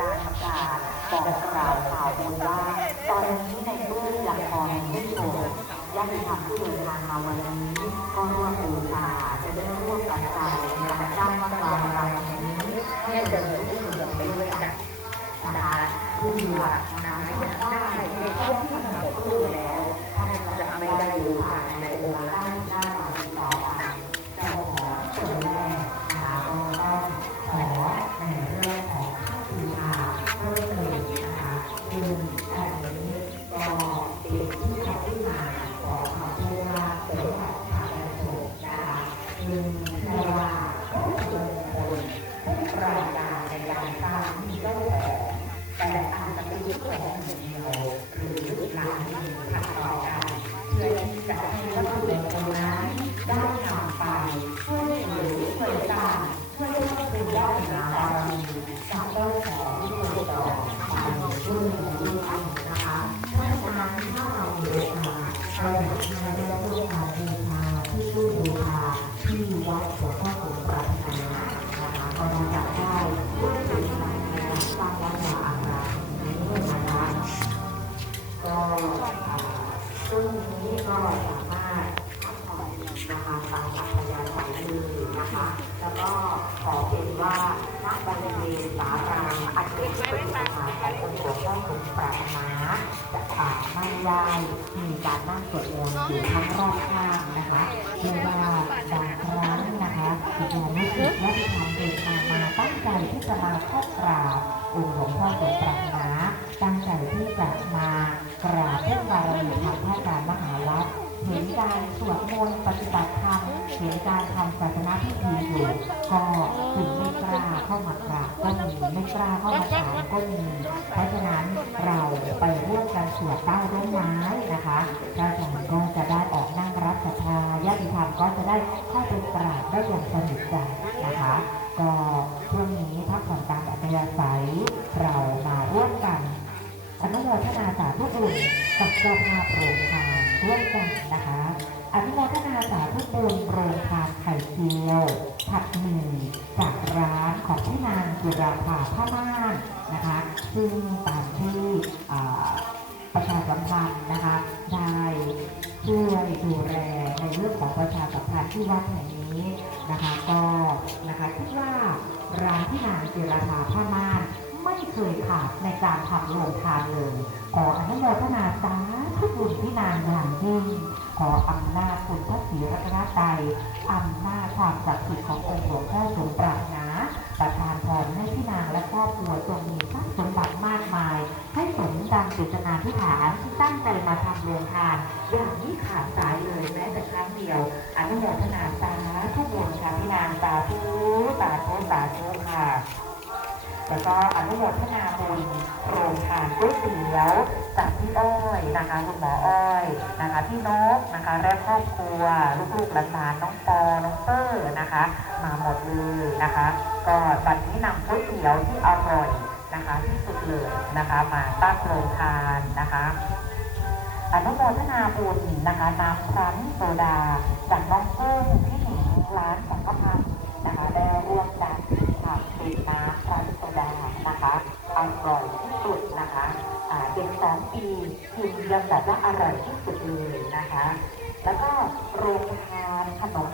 การประกาศบอกกล่าวข่าวดีว่า ตอนนี้ในเมื่อละครผู้ชมญาติธรรมที่เดินทางมาวันนี้ก็ร่วมบูชาจะได้ร่วมกันใจในการสร้างวัดวางรายนี้ให้เดินรุ่งเรืองไปด้วยกันนะคะผู้มีหลักนำให้ได้ในช่วงที่สงบพูแล้วท่านจะไม่ได้บูชาในองค์ จะให้วัตถุมงคลนั้นได้ทำไปช่วยเหลือช่วยสร้างช่วยให้เป็นญาตินาบารมีกับต้นของที่ตัวต่อไปรุ่นรุ่นนะคะเพราะฉะนั้นถ้าเราบูชาเรา นี้ก็สามารถพักผ่อนนะคะตามอัธยาศัยเลยนะคะ แล้วก็ขอเป็นว่าณบริเวณศาลาอันเป็นประดิษฐานขององค์หลวงพ่อขุนปรารถนาจะผ่านไม่ได้มีการนั่งสวดมนต์อยู่ทั้งรอบข้างนะคะเรียกว่าบางครั้งนะคะศิษยานุศิษย์และที่ทำเดินทางมาตั้งใจที่จะมาเข้ากราบองค์หลวงพ่อขุนปรารถนาตั้งใจที่จะมากราบเพื่อบารมีธรรมหาวัดเห็นการ สวดมนต์ปฏิบัติธรรมเห็นการทำศาสนาพิธีอยู่ก็ถึงไม่กล้าเข้ามากราบก็มีไม่กล้าเข้ามาถามก็มีเพราะฉะนั้นเราไปร่วมกันสวดใต้ร่มไม้นะคะพระอาจารย์ก็จะได้ออกนั่งรับศรัทธาญาติธรรมก็จะได้เข้าไปกราบได้อย่างสนิทใจนะคะ ก็ช่วงนี้พักผ่อนตามอัธยาศัยเรามาร่วมกันอนุโมทนาสาธุบุญกับเจ้าภาพโรงทาน ร่วมกันนะคะ อนุโมทนาสาธุบุญโรงทานไข่เจียว ผัดหมี่จากร้านของพี่นางจุราภาผ้าม่านนะคะ ซึ่งตามที่ประชาสัมพันธ์นะคะได้ช่วยดูแลในเรื่องของประชาสัมพันธ์ที่วัดแห่งนี้นะคะ ก็นะคะคิดว่าร้านพี่นางจุราภาผ้าม่าน ไม่เคยขาดในการทำโรงทานเลย ขออนุโมทนาสาธุบุญที่นานอย่างยิ่ง ขออำนาจคุณพระศรีรัตนตรัยอำนาจความศักดิ์สิทธิ์ขององค์หลวงพ่อสมปรารถนาประทานพรให้พี่นางและครอบครัวจงมีทรัพย์สมบัติมากมาย ให้สมดังเจตนาที่ฐานที่ตั้งใจมาทำโรงทาน อย่างนี้ขาดสายเลยแม้แต่ครั้งเดียว อนุโมทนาสาธุบุญค่ะพี่นางสาธุสาธุสาธุค่ะ แล้วก็อนุโมทนาบุญโรงทานก๋วยเตี๋ยวจากพี่อ้อยนะคะคุณหมออ้อยนะคะพี่นกนะคะและครอบครัวลูกๆหลานๆน้องปอน้องเตอร์นะคะ มาหมดเลยนะคะ ก็บัดนี้นำก๋วยเตี๋ยวที่อร่อยนะคะที่สุดเลยนะคะมาตั้งโรงทานนะคะอนุโมทนาบุญนะคะน้ำครั้งโซดาจากน้องกุ้งพี่หนิงร้านสัง อร่อยที่สุดนะคะเด็กสามปีกินยังแบบว่าอร่อยที่สุดเลยนะคะ แล้วก็โรงทานขนม